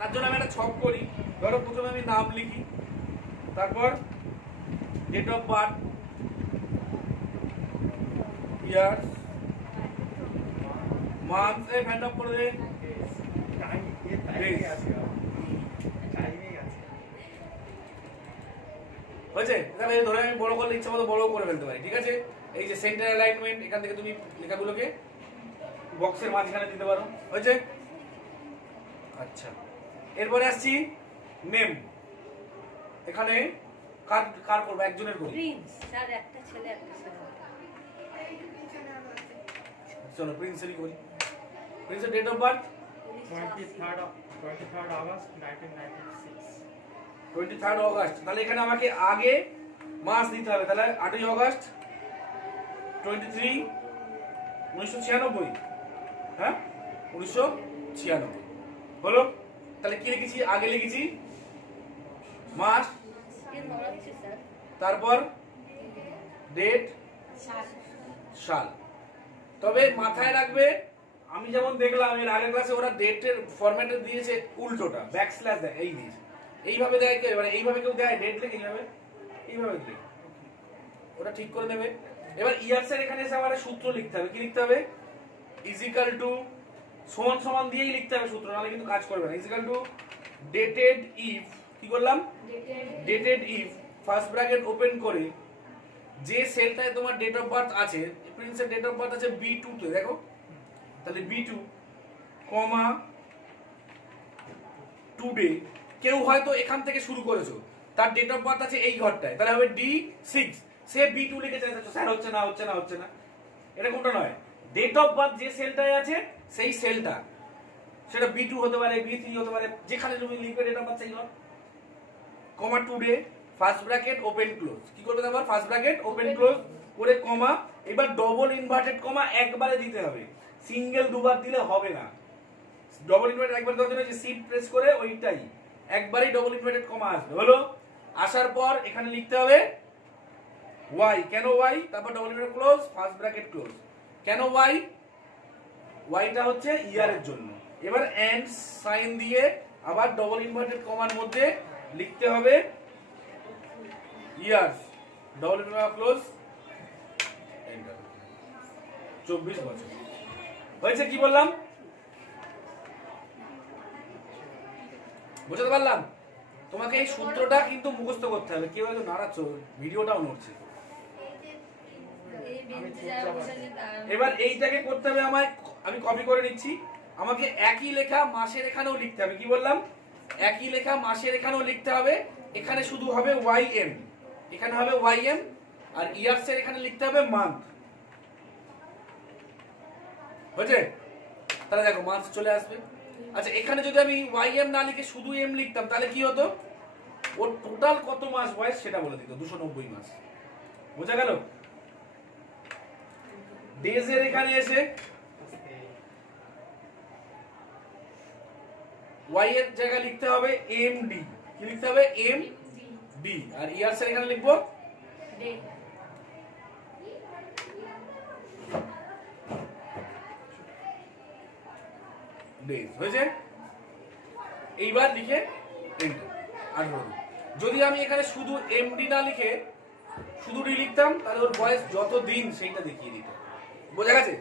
তার জন্য আমি একটা ছক করি। ধরো প্রথমে আমি নাম লিখি, তারপর date of birth, year, month, এই হ্যান্ড অফ করে দে, হয়েছে? তাহলে ধরে আমি বড় করলে ইচ্ছা মতো বড়ও করে ফেলতে পারি, ঠিক আছে? এই যে সেন্টার অ্যালাইনমেন্ট, এখান থেকে তুমি লেখাগুলোকে বক্সের মাঝখানে দিতে পারো, হয়েছে? আচ্ছা, এরপরে আসছি নেম। এখানে কার কার করবো? একজনের করি, প্রিন্স স্যার, একটা ছেলে একটা ছেলে। চলো প্রিন্সেরই করি। প্রিন্সের date of birth 23rd August 1996. 23rd August. তাহলে এখানে আমাকে আগে মাস দিতে হবে, তাহলে 8ই অগস্ট 23 1996। হ্যাঁ, 1996 হলো। তাহলে কি লিখেছি? আগে লিখেছি মাস, এর মরাচ্ছে স্যার। তারপর ডেট, সাল। সাল। তবে মাথায় রাখবে, আমি যেমন দেখলাম এর আগের ক্লাসে ওরা ডেটের ফরম্যাটে দিয়েছে উল্টোটা, ব্যাকস্ল্যাশ দেয়, এই দিয়েছে। এইভাবে দেয় কেউ, মানে এইভাবে কেউ দেয় ডেট লিখে, এইভাবে এইভাবে দিলে ওটা ঠিক করে নেবে। এবার ইয়ার্সের এখানে এসে আমার সূত্র লিখতে হবে। কি লিখতে হবে? ইজিক্যাল টু, সমান সমান দিয়েই লিখতে হবে সূত্র, নাহলে কিন্তু কাজ করবে না। ইজিক্যাল টু ডেটেড ইফ, কি করলাম? Dated if first bracket open করে যে সেলটায় তোমার ডেট অফ বার্থ আছে, প্রিন্সের ডেট অফ বার্থ আছে B2 তে, দেখো, তাহলে B2 কমা টুডে। কেউ হয়তো এখান থেকে শুরু করেছো, তার ডেট অফ বার্থ আছে এই ঘরটায়, তাহলে হবে D6, সে B2 লিখে চাইছো, স্যার হচ্ছে না হচ্ছে না হচ্ছে না। এটা কোনটা নয়, ডেট অফ বার্থ যে সেলটায় আছে সেই সেলটা, সেটা B2 হতে পারে, B3 হতে পারে, যেখানে তুমি লিখবে ডেট অফ বার্থ সেই ঘর। Comma today first bracket open close. কি করবে তোমার? ফার্স্ট ব্র্যাকেট ওপেন ক্লোজ করে কমা, এবার ডবল ইনভার্টেড কমা একবারে দিতে হবে, সিঙ্গেল দুবার দিলে হবে না। ডবল ইনভার্টেড একবার দেওয়ার জন্য যে শিফট প্রেস করে ওইটাই একবারই ডবল ইনভার্টেড কমা আসবে, হলো? আসার পর এখানে লিখতে হবে ওয়াই। কেন ওয়াই? তারপর double inverted close, first bracket close. কেন ওয়াই? ওয়াইটা হচ্ছে ইয়ারের জন্য। এবার এন্ড সাইন দিয়ে আবার ডবল ইনভার্টেড কমার মধ্যে লিখতে হবে years, double inverted close, enter. 24 বছর হয়েছে। কি বললাম বুঝতে পারলাম? তোমাকে এই সূত্রটা কিন্তু মুখস্থ করতে হবে। কেউ হয়তো নাড়াচ্ছ, ভিডিওটাও নড়ছে। এবার এইটাকে করতে হবে আমায়, আমি কপি করে নিচ্ছি। আমাকে একই লেখা মাসের এখানেও লিখতে হবে। কি বললাম? একই লেখা মাসের এখানেও লিখতে হবে। এখানে শুধু হবে YM, এখানে হবে YM, আর ইয়ার্সের এখানে লিখতে হবে মান্থ। হয়েছে? তাহলে দেখো মান্থ চলে আসবে। আচ্ছা, এখানে যদি আমি YM না লিখে শুধু M লিখতাম তাহলে কি হতো? ওর টোটাল কত মাস বয়স সেটা বলে দিত, 290 মাস। বোঝা গেল? ডেজ এর এখানে এসে Y এর জায়গায় লিখতে হবে MD। কি লিখতে হবে? MD। আর ইয়ার্স এর এখানে লিখবো ডেজ। হয়েছে? এইবার লিখে এন্টার। আর যদি আমি এখানে শুধু MD না লিখে শুধু ডি লিখতাম তাহলে ওর বয়স যত দিন সেইটা দেখিয়ে দিত। বোঝা গেছে?